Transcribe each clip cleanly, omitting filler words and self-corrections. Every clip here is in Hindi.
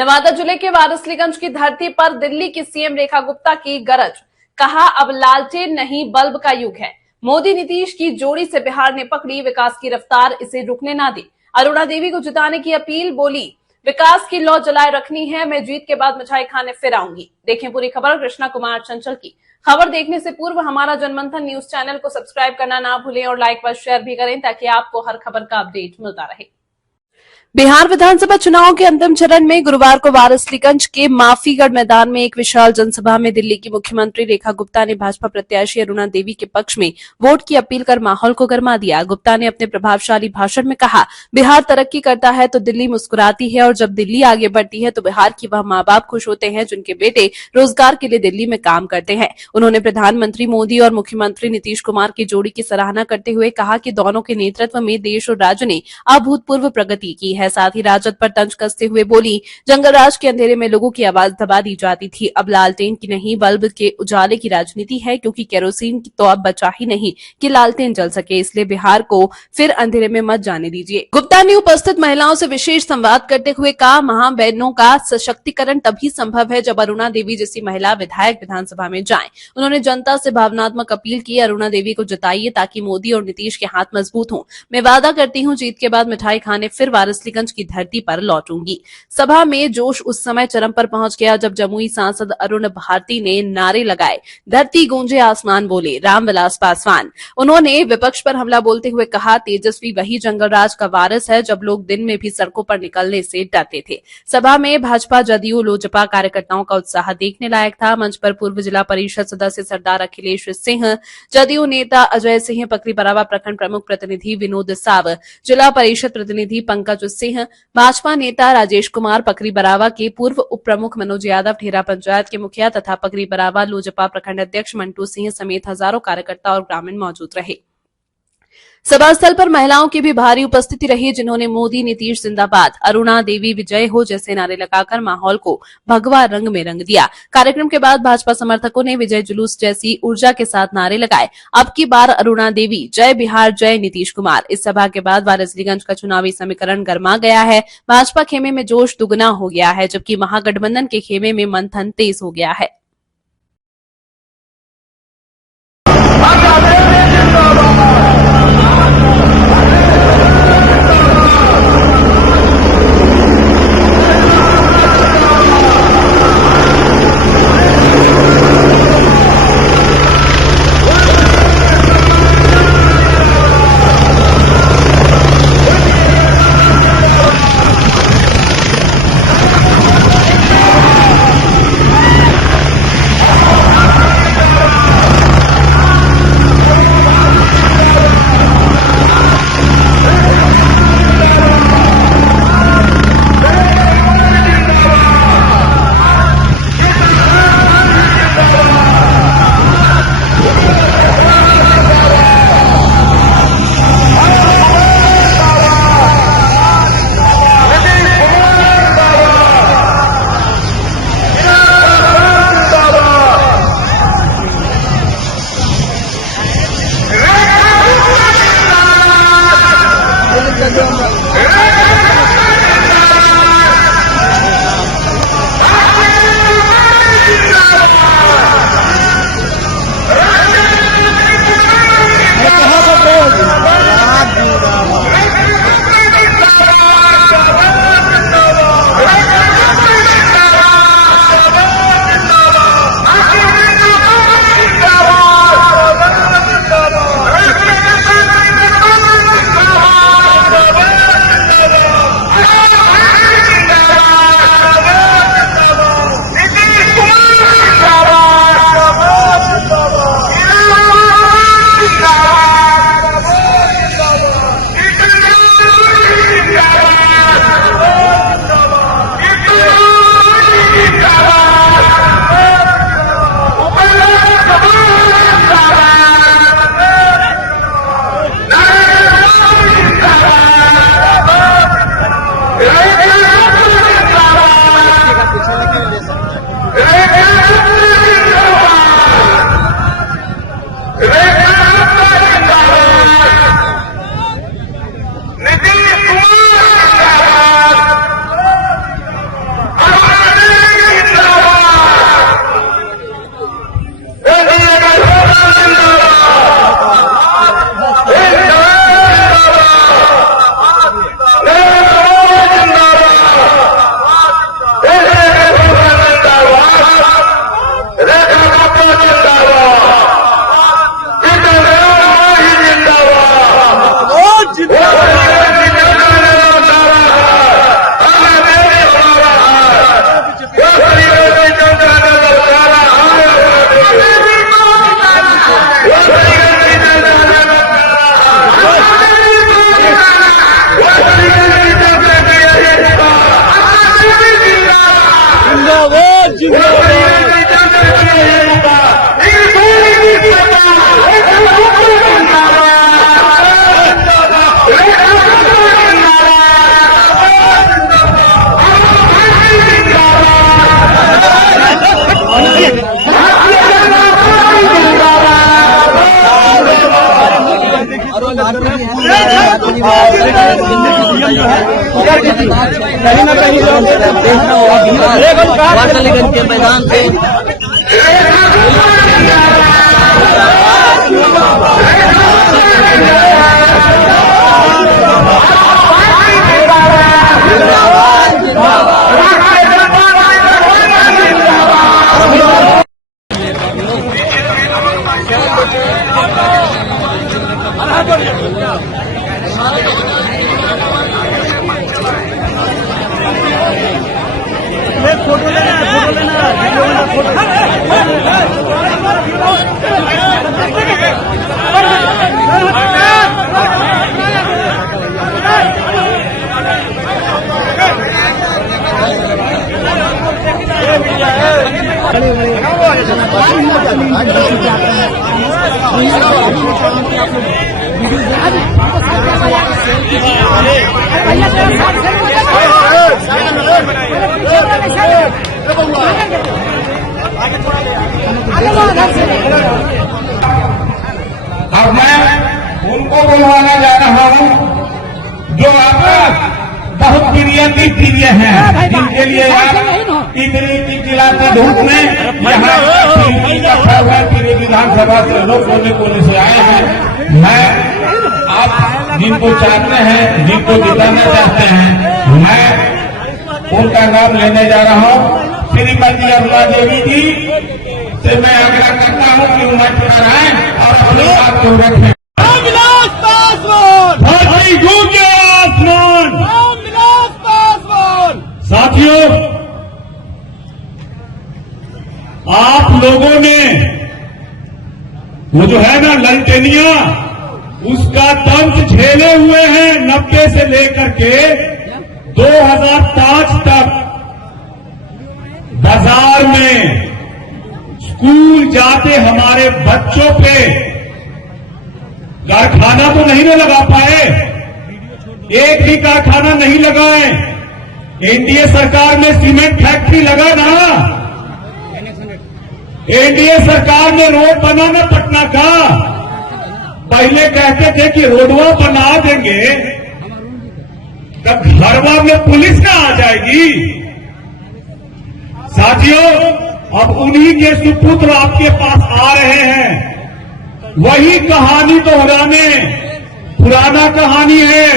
नवादा जिले के वारिसलीगंज की धरती पर दिल्ली की सीएम रेखा गुप्ता की गरज। कहा, अब लालटेन नहीं बल्ब का युग है। मोदी नीतीश की जोड़ी से बिहार ने पकड़ी विकास की रफ्तार, इसे रुकने ना दी। अरुणा देवी को जिताने की अपील, बोली विकास की लौ जलाए रखनी है, मैं जीत के बाद मिठाई खाने फिर आऊंगी। देखें पूरी खबर कृष्णा कुमार चंचल की। खबर देखने से पूर्व हमारा जनमंथन न्यूज चैनल को सब्सक्राइब करना ना भूलें और लाइक व शेयर भी करें ताकि आपको हर खबर का अपडेट मिलता रहे। बिहार विधानसभा चुनाव के अंतिम चरण में गुरुवार को वारिसलीगंज के माफीगढ़ मैदान में एक विशाल जनसभा में दिल्ली की मुख्यमंत्री रेखा गुप्ता ने भाजपा प्रत्याशी अरुणा देवी के पक्ष में वोट की अपील कर माहौल को गर्मा दिया। गुप्ता ने अपने प्रभावशाली भाषण में कहा, बिहार तरक्की करता है तो दिल्ली मुस्कुराती है और जब दिल्ली आगे बढ़ती है तो बिहार की वह माँ बाप खुश होते हैं जिनके बेटे रोजगार के लिए दिल्ली में काम करते हैं। उन्होंने प्रधानमंत्री मोदी और मुख्यमंत्री नीतीश कुमार की जोड़ी की सराहना करते हुए कहा कि दोनों के नेतृत्व में देश और राज्य ने अभूतपूर्व प्रगति की है। साथ ही राजद पर तंज कसते हुए बोली, जंगल राज के अंधेरे में लोगों की आवाज दबा दी जाती थी, अब लालटेन की नहीं बल्ब के उजाले की राजनीति है, क्योंकि केरोसिन तो अब बचा ही नहीं कि लालटेन जल सके, इसलिए बिहार को फिर अंधेरे में मत जाने दीजिए। गुप्ता ने उपस्थित महिलाओं से विशेष संवाद करते हुए कहा, मां बहनों का सशक्तिकरण तभी संभव है जब अरुणा देवी जैसी महिला विधायक विधानसभा में जाएं। उन्होंने जनता से भावनात्मक अपील की, अरुणा देवी को जिताइए ताकि मोदी और नीतीश के हाथ मजबूत हों। मैं वादा करती हूं, जीत के बाद मिठाई खाने फिर वारिसलीगंज की धरती पर लौटूंगी। सभा में जोश उस समय चरम पर पहुंच गया जब जमुई सांसद अरुण भारती ने नारे लगाए, धरती गूंजे आसमान बोले रामविलास पासवान। उन्होंने विपक्ष पर हमला बोलते हुए कहा, तेजस्वी वही जंगलराज का वारिस है जब लोग दिन में भी सड़कों पर निकलने से डरते थे। सभा में भाजपा, जदयू, लोजपा कार्यकर्ताओं का उत्साह देखने लायक था। मंच पर पूर्व जिला परिषद सदस्य सरदार अखिलेश सिंह, जदयू नेता अजय सिंह, पकरी बरावा प्रखंड प्रमुख प्रतिनिधि विनोद साव, जिला परिषद प्रतिनिधि पंकज सिंह, भाजपा नेता राजेश कुमार, पकरी बरावा के पूर्व उप प्रमुख मनोज यादव, ठेरा पंचायत के मुखिया तथा पकरी बरावा लोजपा प्रखंड अध्यक्ष मंटू सिंह समेत हजारों कार्यकर्ता और ग्रामीण मौजूद रहे। सभा स्थल पर महिलाओं की भी भारी उपस्थिति रही, जिन्होंने मोदी नीतीश जिंदाबाद, अरुणा देवी विजय हो जैसे नारे लगाकर माहौल को भगवा रंग में रंग दिया। कार्यक्रम के बाद भाजपा समर्थकों ने विजय जुलूस जैसी ऊर्जा के साथ नारे लगाए, अब की बार अरुणा देवी, जय बिहार, जय नीतीश कुमार। इस सभा के बाद वारिसलीगंज का चुनावी समीकरण गर्मा गया है। भाजपा खेमे में जोश दुगना हो गया है, जबकि महागठबंधन के खेमे में मंथन तेज हो गया है। कहीं न कहीं वारसलीगंज के मैदान से फोटो लेना अब मैं उनको बुलवाना जा रहा हूं जो आप बहुत प्रिय हैं, जिनके लिए आप इतनी चिलचिलाती धूप में यहाँ पूरे विधानसभा से लोग कोने से आए हैं। मैं आप जिनको चाहते हैं, जिनको जिताना चाहते हैं, मैं उनका नाम लेने जा रहा हूं। श्रीमती अरुणा देवी जी से मैं आग्रह करता हूं कि मंच पर आए और अपनी बात को रखें। रामविलास पासवान, धरती गूंजे आसमान। रामविलास पासवान। साथियों, आप लोगों ने वो जो है ना ललटेनिया, उसका दंश झेले हुए हैं 90 से लेकर के 2005 तक। बाजार में स्कूल जाते हमारे बच्चों पे कारखाना तो नहीं ना लगा पाए, एक भी कारखाना नहीं लगाए। एनडीए सरकार में सीमेंट फैक्ट्री लगा ना, एनडीए सरकार ने रोड बनाना पटना का। पहले कहते थे कि रोडवा बना देंगे, तब घरवा में पुलिस ना आ जाएगी। साथियों, अब उन्हीं के सुपुत्र आपके पास आ रहे हैं, वही कहानी दोहराने। पुराना कहानी है,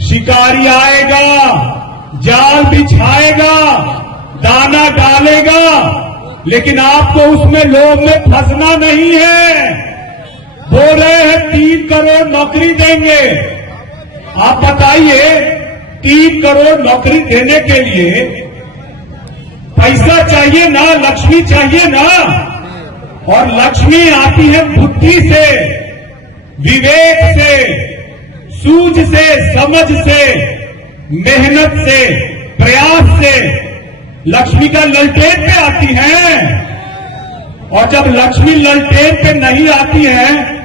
शिकारी आएगा, जाल बिछाएगा, दाना डालेगा, लेकिन आपको उसमें लोभ में फंसना नहीं है। बोल रहे हैं 3 करोड़ नौकरी देंगे। आप बताइए, 3 करोड़ नौकरी देने के लिए पैसा चाहिए ना, लक्ष्मी चाहिए ना। और लक्ष्मी आती है बुद्धि से, विवेक से, सूझ से, समझ से, मेहनत से, प्रयास से। लक्ष्मी का ललटेन पे आती है। और जब लक्ष्मी ललटेन पे नहीं आती है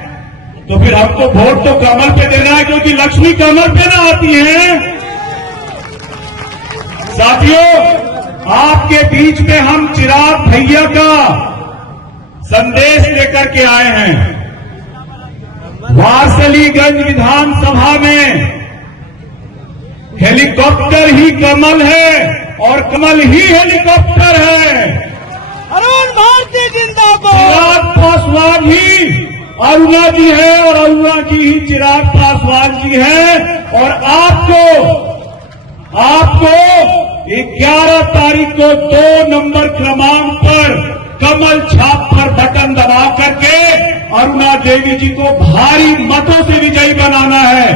तो फिर हमको वोट तो कमल पे देना है, क्योंकि लक्ष्मी कमल पे ना आती है। साथियों, आपके बीच में हम चिराग भैया का संदेश लेकर के आए हैं। वारसलीगंज विधानसभा में हेलीकॉप्टर ही कमल है और कमल ही हेलीकॉप्टर है। अरुण भारती जिंदाबाद। चिराग पासवान ही अरुणा जी है और अरुणा जी ही चिराग पासवान जी है। और आपको 11 तारीख को 2 नंबर क्रमांक पर कमल छाप पर बटन दबा करके अरुणा देवी जी को भारी मतों से विजयी बनाना है।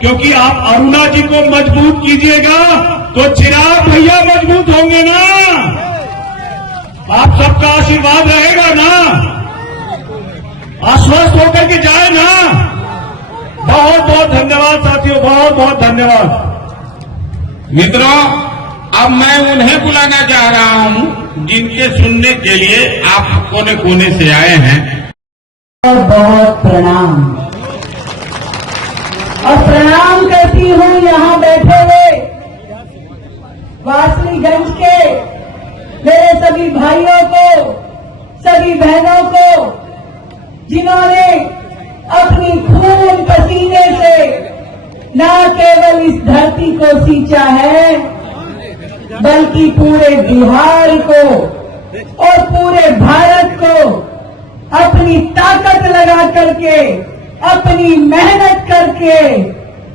क्योंकि आप अरुणा जी को मजबूत कीजिएगा तो चिराग भैया मजबूत होंगे ना। आप सबका आशीर्वाद रहेगा ना, आश्वस्त होकर के जाए ना। बहुत बहुत धन्यवाद साथियों, बहुत बहुत धन्यवाद। मित्रों, अब मैं उन्हें बुलाना चाह रहा हूं जिनके सुनने के लिए आप कोने कोने से आए हैं। बहुत बहुत प्रणाम। और प्रणाम करती हूँ यहाँ बैठे हुए वारसलीगंज के मेरे सभी भाइयों को, सभी बहनों को, जिन्होंने अपनी खून पसीने से न केवल इस धरती को सींचा है, बल्कि पूरे बिहार को और पूरे भारत को अपनी ताकत लगा करके, अपनी मेहनत करके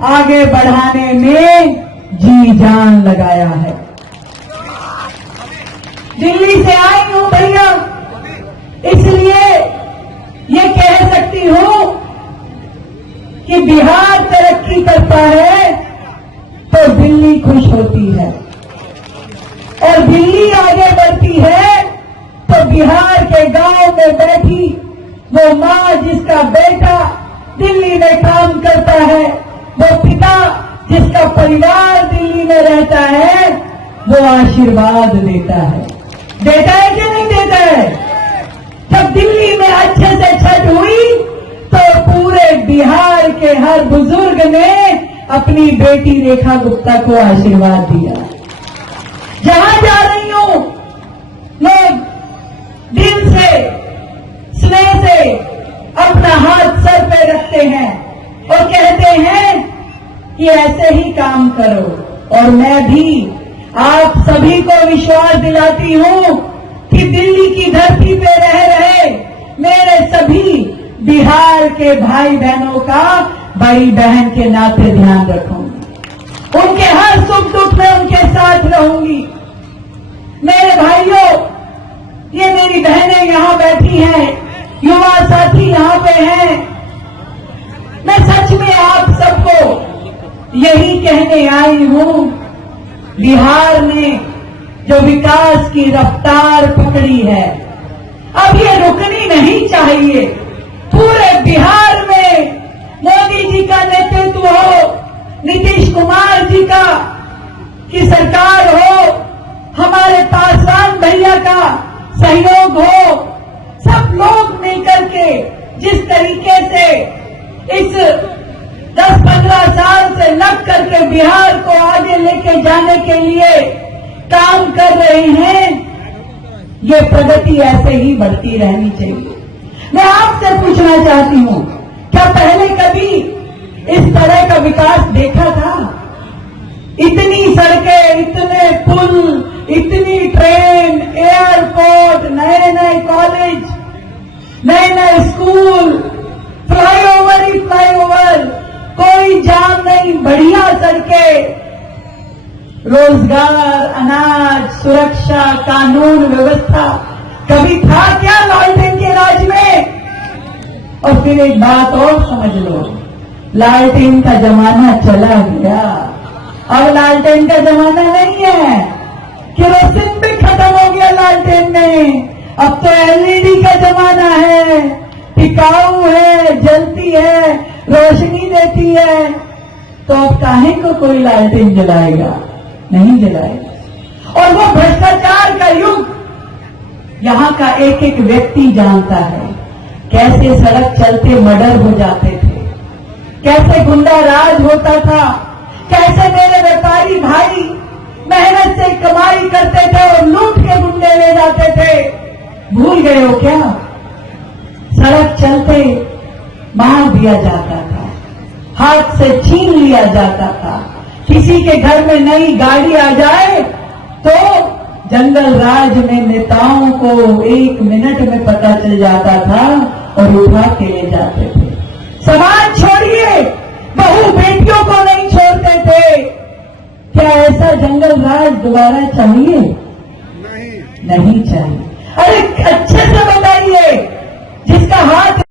आगे बढ़ाने में जी जान लगाया है। दिल्ली से आई हूं भैया, इसलिए ये कह सकती हूं कि बिहार तरक्की करता है तो दिल्ली खुश होती है, और दिल्ली आगे बढ़ती है तो बिहार के गांव में बैठी वो मां जिसका बेटा दिल्ली में काम करता है, वो पिता जिसका परिवार दिल्ली में रहता है, वो आशीर्वाद देता है। देता है कि नहीं देता है? जब दिल्ली में अच्छे से छठ हुई तो पूरे बिहार के हर बुजुर्ग ने अपनी बेटी रेखा गुप्ता को आशीर्वाद दिया। जहां जा रही हूं, लोग दिल से, स्नेह से अपना हाथ सर पे रखते हैं और कहते हैं कि ऐसे ही काम करो, और मैं भी आप सभी को विश्वास दिलाती हूं कि दिल्ली की धरती पे रह रहे मेरे सभी बिहार के भाई बहनों का भाई बहन के नाते ध्यान रखूंगी, उनके हर सुख दुख में उनके साथ रहूंगी। मेरे भाइयों, ये मेरी बहनें यहां बैठी हैं, युवा साथी यहां पे हैं, मैं सच में आप सबको यही कहने आई हूं, बिहार ने जो विकास की रफ्तार पकड़ी है, अब ये रुकनी नहीं चाहिए। पूरे बिहार में मोदी जी का नेतृत्व हो, नीतीश कुमार जी का की सरकार हो, हमारे पासवान भैया का सहयोग हो, सब लोग मिलकर के जिस तरीके से इस 10-15 साल से लग करके बिहार को आगे लेके जाने के लिए काम कर रहे हैं, ये प्रगति ऐसे ही बढ़ती रहनी चाहिए। मैं आपसे पूछना चाहती हूं, क्या पहले कभी इस तरह का विकास देखा था? इतनी सड़कें, इतने पुल, इतनी ट्रेन, एयरपोर्ट, नए नए कॉलेज, नए नए स्कूल, फ्लाईओवर ही फ्लाईओवर, कोई जाम नहीं, बढ़िया सड़कें, रोजगार, अनाज, सुरक्षा, कानून व्यवस्था कभी था क्या लालटेन के राज में? और फिर एक बात और समझ लो, लालटेन का जमाना चला गया, अब लालटेन का जमाना नहीं है, केरोसिन भी खत्म हो गया लालटेन में, अब तो एलईडी का जमाना है, टिकाऊ है, जलती है, रोशनी देती है, तो अब काहे को कोई लालटेन जलाएगा? नहीं जलाएगा। और वो भ्रष्टाचार का युग यहां का एक एक व्यक्ति जानता है, कैसे सड़क चलते मर्डर हो जाते थे, कैसे गुंडा राज होता था, कैसे मेरे व्यापारी भाई मेहनत से कमाई करते थे और लूट के गुंडे ले जाते थे। भूल गए हो क्या? सड़क चलते मार दिया जाता था, हाथ से छीन लिया जाता था, किसी के घर में नई गाड़ी आ जाए तो जंगल राज में नेताओं को 1 मिनट में पता चल जाता था और उठा के ले जाते थे। समाज छोड़िए, बहू बेटियों को नहीं छोड़ते थे। क्या ऐसा जंगल राज दोबारा चाहिए? नहीं चाहिए। अरे अच्छे से बताइए, जिसका हाथ